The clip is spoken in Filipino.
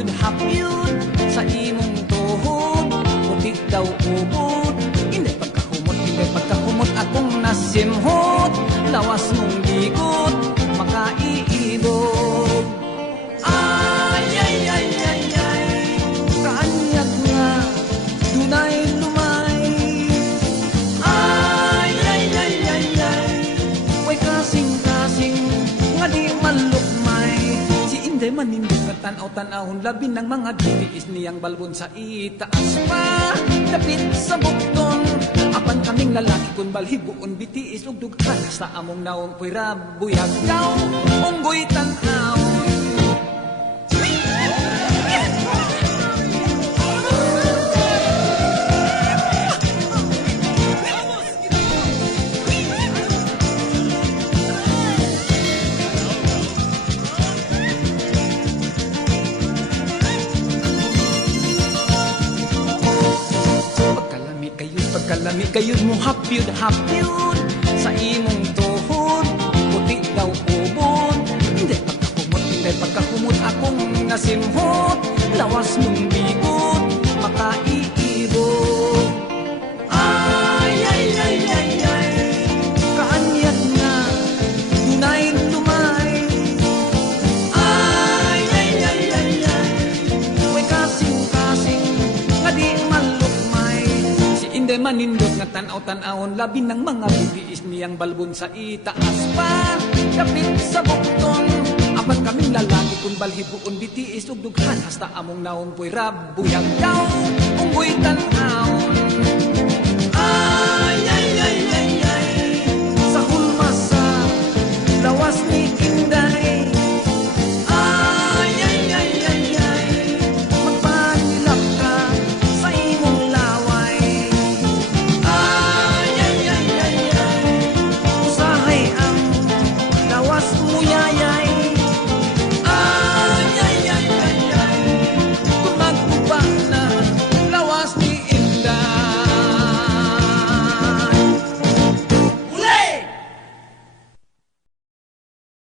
hapyud sa imong tuhod. Puti daw ubod, hindi pagkahumot akong nasimhot. Lawas mong ligot, makaiibog. Ay, ay, ay, ay, ay, kaanyag nga, dunay lumay. Ay, ay, ay, ay, ay, way kasing-kasing, nga di malukmay. Si Inday manindog na tanaw-tanahon, labi ng mga bitiis niyang balbon sa itaas pa. Dapit sa bukton, apan kaming lalaki kun balhibuon bitiis ug dughan sa among naong puy rabuyag daw unggoy tan-aw. Pagkalami kayo mo hapyud sa imong tuhod. Puti daw ubod, hindi pagkahumot akong nasimhot. Lawas mong bigot, makaiibog. Ay, ay, ay, ay, ay, kaanyat nga, dunay lumay. Ay, ay, ay, ay, ay, way kasing-kasing, nga di malukmay. Si Inday manindog nga tanaw-tanahon, labi ng mga bitiis niyang balbon sa itaas pa. Kapit sa bukton, apat kaming lalaki kun balhibuon bitiis ug dughan hasta among naong puy rabuyag daw unggoy